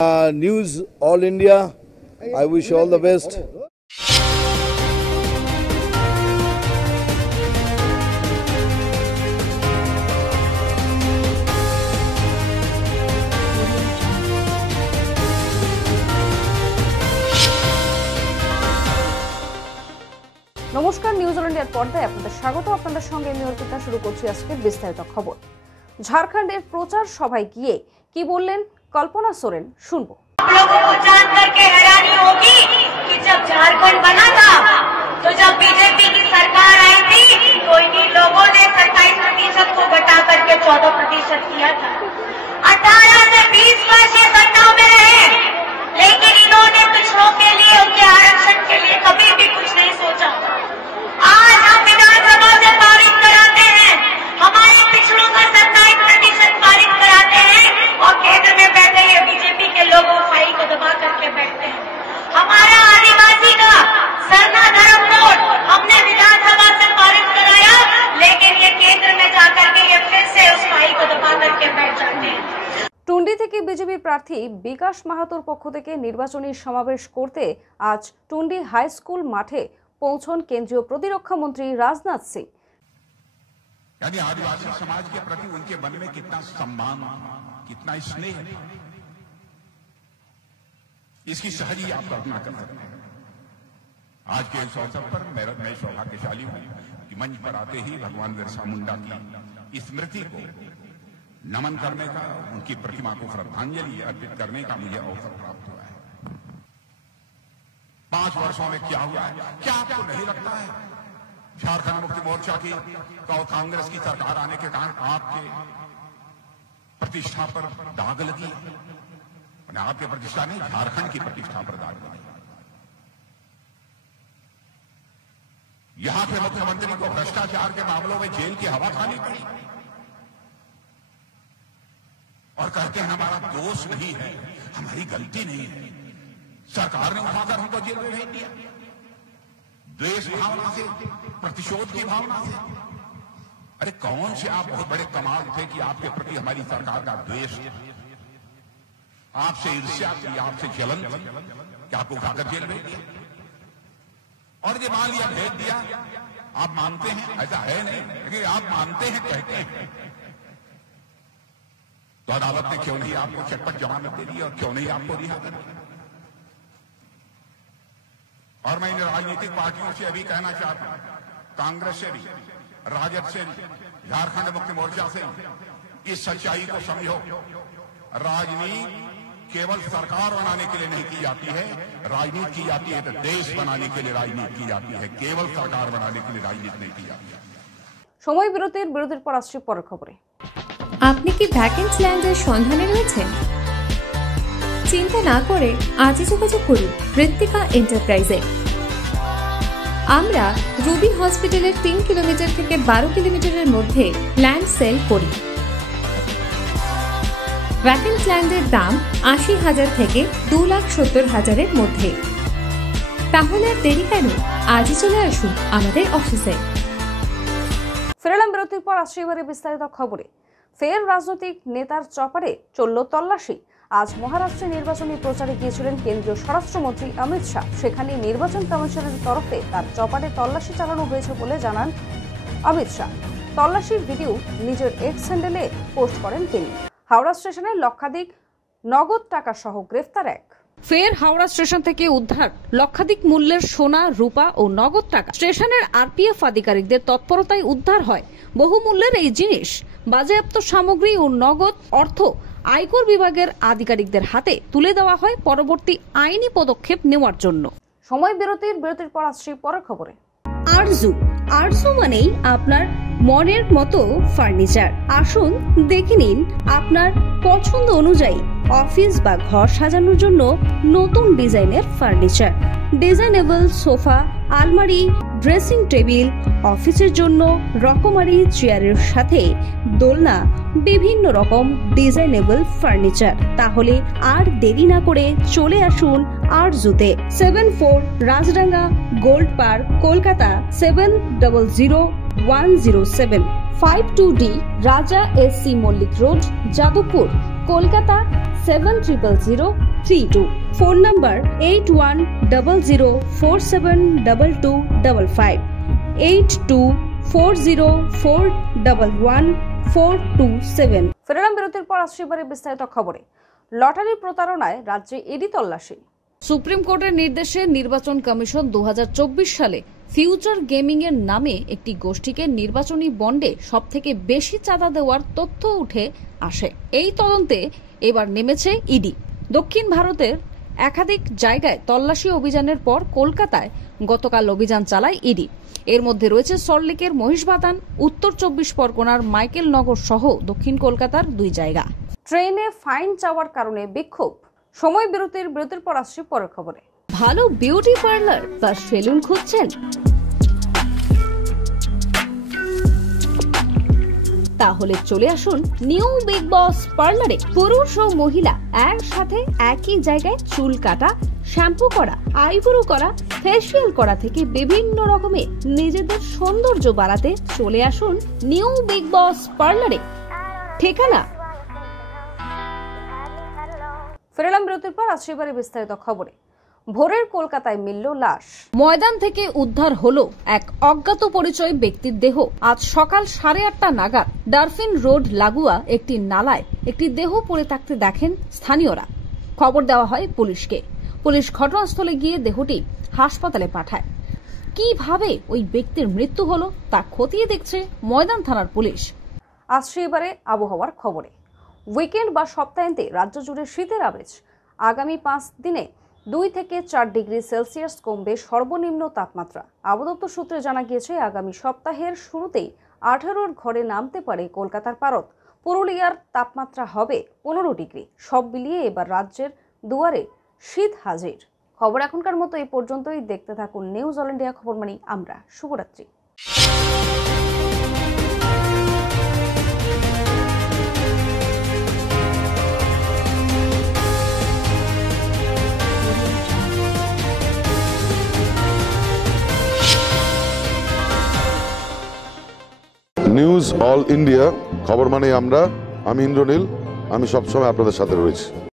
News All India, I wish all the best. নমস্কার, news all ইন্ডিয়ার পর্দায় আপনাদের স্বাগত। আপনাদের সঙ্গে আমি অর্পিতা। শুরু করছি আজকের বিস্তারিত খবর। ঝাড়খণ্ডের প্রচার সভায় গিয়ে কি বললেন কল্পনা সোরেন, শুনবো। आप लोगों को जान करके हैरानी होगी कि जब झारखंड बना था तो जब बीजेपी की सरकार आई थी तो इन्हीं लोगों ने 27% को घटा करके 14% किया था। 18 से 20 वर्ष ये सत्ता में रहे, लेकिन इन्होंने पिछड़ों के लिए, उनके आरक्षण के लिए कभी भी कुछ नहीं सोचा। आज हम विधानसभा से पारित कराते हैं, हमारे पिछड़ों का 27% पारित कराते हैं और केंद्र में बैठे ये बीजेपी के लोग फाइल को दबा करके बैठते हैं। हमारा आदिवासी का सरना धर्म कोड हमने विधानसभा से पारित कराया, लेकिन ये केंद्र में जाकर के ये फिर से उस फाइल को दबा करके बैठ जाते हैं। টুন্ডি থেকে বিজেপি প্রার্থী বিকাশ মাহাতোর পক্ষ থেকে নির্বাচনী সমাবেশ করতে আজ টুন্ডি হাই স্কুল মাঠে পৌঁছন কেন্দ্রীয় প্রতিরক্ষা মন্ত্রী রাজনাথ সিং। यानी आदिवासी समाज के प्रति उनके मन में कितना सम्मान, कितना स्नेह, इसकी सहजी आप कल्पना कर सकते हैं। आज के इस अवसर पर मैं सौभाग्यशाली हूं कि मंच पर आते ही भगवान बिरसा मुंडा की स्मृति को नमन करने का, उनकी प्रतिमा को श्रद्धांजलि अर्पित करने का मुझे अवसर प्राप्त हुआ है। 5 वर्षों में क्या हुआ है, क्या आपको नहीं लगता है झारखंड मुक्ति मोर्चा की और कांग्रेस की सरकार आने के कारण आपके प्रतिष्ठा पर दाग लगी? आपके प्रतिष्ठा नहीं, झारखंड की प्रतिष्ठा पर दाग लगी। यहां के मुख्यमंत्री को भ्रष्टाचार के मामलों में जेल की हवा खानी पड़ी और कहते हैं हमारा दोष नहीं है, हमारी गलती नहीं है, सरकार ने उठाकर हमको जेल में भेज दिया। द्वेष भावना से, प्रतिशोध की भावना से। अरे कौन से आप बहुत बड़े कमाल थे कि आपके प्रति हमारी सरकार का द्वेष, आपसे ईर्ष्या की, आपसे जलन कि आपको उठाकर जेल भेज दिया? और जब मान लिया भेज दिया, आप मानते हैं? ऐसा है नहीं, लेकिन आप मानते हैं, कहते हैं। तो अदालत ने क्यों नहीं आपको चटपट जमानत दे दी और क्यों नहीं आपको रिहा कर दिया? और मैं इन राजनीतिक पार्टियों से अभी कहना चाहता हूं, कांग्रेस से भी, राजद से भी, झारखंड मुक्ति मोर्चा से भी, इस सच्चाई को समझो। राजनीति केवल सरकार बनाने के लिए नहीं की जाती है, राजनीति की जाती है तो देश बनाने के लिए राजनीति की जाती है, केवल सरकार बनाने के लिए राजनीति नहीं की जाती है। সময় বিরতির পর আসছে পরের খবরে। আপনি কি ভ্যাকেন্সি ল্যান্ডের সন্ধানে রয়েছেন? চিন্তা না করে আজই যোগাযোগ করুন ঋত্বিকা এন্টারপ্রাইজে। আমরা রুবি হসপিটালের 3 কিলোমিটার থেকে 12 কিলোমিটারের মধ্যে ল্যান্ড সেল করি। ভ্যাকেন্সি ল্যান্ডের দাম 80,000 থেকে 2,70,000-এর মধ্যে। তাহলে আর দেরি কেন, আজই চলে আসুন আমাদের অফিসে। ফেরালাম বিরতির পর আসছে এবারে বিস্তারিত খবরে। ফের রাজনৈতিক নেতার চপারে চলল তল্লাশি। আজ মহারাষ্ট্রে নির্বাচনী প্রচারে গিয়েছিলেন কেন্দ্রীয় স্বরাষ্ট্রমন্ত্রী অমিত শাহ। সেখানে নির্বাচন কমিশনের তরফে তার চপারে তল্লাশি চালানো হয়েছে বলে জানান অমিত শাহ। তল্লাশির ভিডিও নিজের এক্স হ্যান্ডেলে পোস্ট করেন তিনি। হাওড়া স্টেশনে লক্ষাধিক নগদ টাকা সহ গ্রেফতার এক। ফের হাওড়া স্টেশন থেকে উদ্ধার লক্ষাধিক মূল্যের সোনা, রূপা ও নগদ টাকা। স্টেশনের আরপিএফ আধিকারিকদের তৎপরতায় উদ্ধার হয় বহু মূল্যের এই জিনিস। বাজেয়াপ্ত সামগ্রী ও নগদ অর্থ আয়কর বিভাগের আধিকারিকদের হাতে তুলে দেওয়া হয় পরবর্তী আইনি পদক্ষেপ নেওয়ার জন্য। সময় বিরতির পর আসছে পরের খবরে। আরজু মানেই আপনার মনের মতো ফার্নিচার। আসুন দেখে নিন আপনার পছন্দ অনুযায়ী অফিস বা ঘর সাজানোর জন্য নতুন ডিজাইনের ফার্নিচার। ডিজাইনেবল সোফা, আলমারি, ড্রেসিং টেবিল, অফিসের জন্য রকমারি চেয়ারের সাথে দোলনা, বিভিন্ন রকম ডিজাইনেবল ফার্নিচার। তাহলে আর দেরি না করে চলে আসুন আরজুতে। 74 Rajdanga gold park, Kolkata 700107। 52D Raja SC Mallick road, Jadavpur, Kolkata 700032। Phone number 8100472255, 8240411427। ফেরালাম বিরতির পর আসছে এবারে বিস্তারিত খবরে। লটারি প্রতারণায় রাজ্যে ইডি তল্লাশি। সুপ্রিম কোর্টের নির্দেশে নির্বাচন কমিশন 2024 সালে ফিউচার গেমিং এর নামে একটি গোষ্ঠীকে নির্বাচনী বন্ডে সবথেকে বেশি চাঁদা দেওয়ার তথ্য উঠে আসে। এই তদন্তে এবার নেমেছে ইডি। দক্ষিণ ভারতের একাধিক জায়গায় তল্লাশি অভিযানের পর কলকাতায় গতকাল অভিযান চালায় ইডি। এর মধ্যে রয়েছে সল্টলেকের মহিষবাতান, উত্তর 24 পরগনার মাইকেল নগর সহ দক্ষিণ কলকাতার 2 জায়গা। ট্রেনে ফাইন চাওয়ার কারণে বিক্ষোভ। সময় বিরতির পর আসছে পরের খবরে। ভালো বিউটি পার্লার বা সেলুন খুঁজছেন? তাহলে চলে আসুন নিউ বিগ বস পার্লারে। পুরুষ ও মহিলা একসাথে একই জায়গায় চুল কাটা, শ্যাম্পু করা, আইব্রো করা, ফেসিয়াল করা থেকে বিভিন্ন রকমের নিজেদের সৌন্দর্য বাড়াতে চলে আসুন নিউ বিগ বস পার্লারে। ঠিকানা ফেরালাম বিরতির পর আসছে এবারে বিস্তারিত খবরে। ভোরের কলকাতায় মিলল লাশ। ময়দান থেকে উদ্ধার হলো এক অজ্ঞাত পরিচয় ব্যক্তির দেহ। আজ সকাল 8:30 নাগাদ ডারফিন রোড লাগোয়া একটি নালায় একটি দেহ পড়ে থাকতে দেখেন স্থানীয়রা। খবর দেওয়া হয় পুলিশকে। পুলিশ ঘটনাস্থলে গিয়ে দেহটি হাসপাতালে পাঠায়। কিভাবে ওই ব্যক্তির মৃত্যু হলো তা খতিয়ে দেখছে ময়দান থানার পুলিশ। আসছে এবারে আবহাওয়ার খবরে। উইকেন্ড বা সপ্তাহান্তে রাজ্য জুড়ে শীতের আমেজ। আগামী 5 দিনে 2 থেকে 4 ডিগ্রি সেলসিয়াস কমবে সর্বনিম্ন তাপমাত্রা। আবহাওয়া দপ্তর সূত্রে জানা গিয়েছে, আগামী সপ্তাহের শুরুতেই 18-র ঘরে নামতে পারে কলকাতার পারদ। পুরুলিয়ার তাপমাত্রা হবে 15 ডিগ্রি। সব মিলিয়ে এবার রাজ্যের দুয়ারে শীত হাজির। খবর এখনকার মতো এই পর্যন্তই। দেখতে থাকুন নিউজ অল ইন্ডিয়া খবর মানে আমরা। শুভরাত্রি। নিউজ অল ইন্ডিয়া খবর মানে আমরা। আমি ইন্দ্রনীল। আমি সবসময় আপনাদের সাথে রয়েছি।